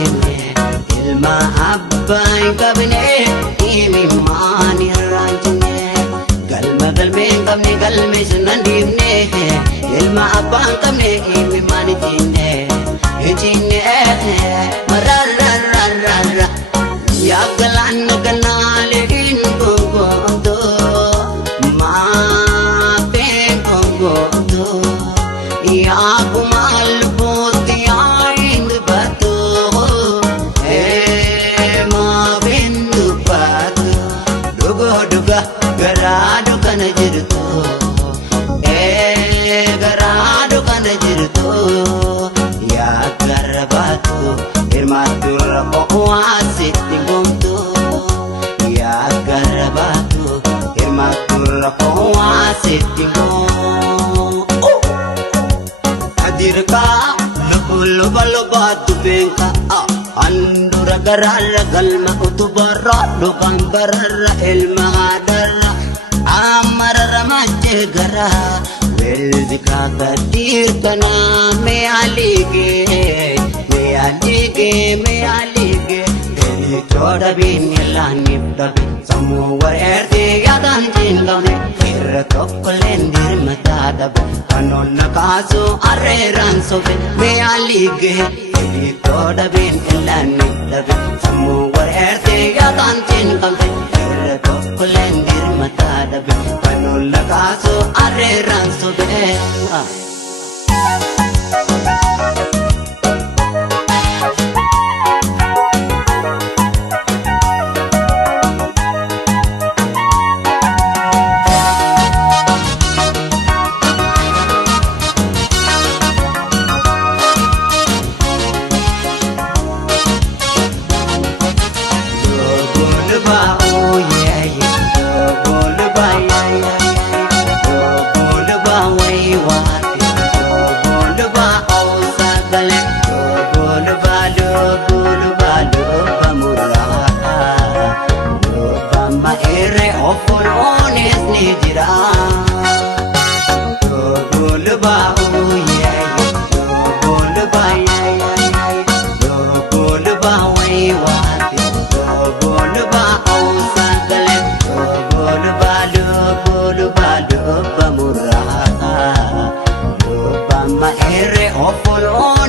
ilma abbaan qabne imimmaan irraan jenne galma galmeen qabne galme sunan dhiifne ilma abbaan qabne imimmaan ijinne mararararara yaa galaanna ganaaleen gongoomto maafeen gongoomto yaa kumaal booti yaa hin dubbatu maafeen dubbatu dhuga garaadu kana jirtu garaadu kana jirtu yaa garbaatu hirmaatu waasitti gomtu yaa garbaatu hirmaatu waasitti gomtu adirka luba tubenka andura garara galma utubarra dukan barara ilma hadarra amarra mache gara welbika kadir kana me alige choda bin yalani dabi samu werde yadan jingane fir tokkolen dir mata dab kanon nakaso arreran sobe me alige choda bin yalani dabi samu werde yadan jingane fir tokkolen dir mata dab kanon nakaso arreran sobe Follow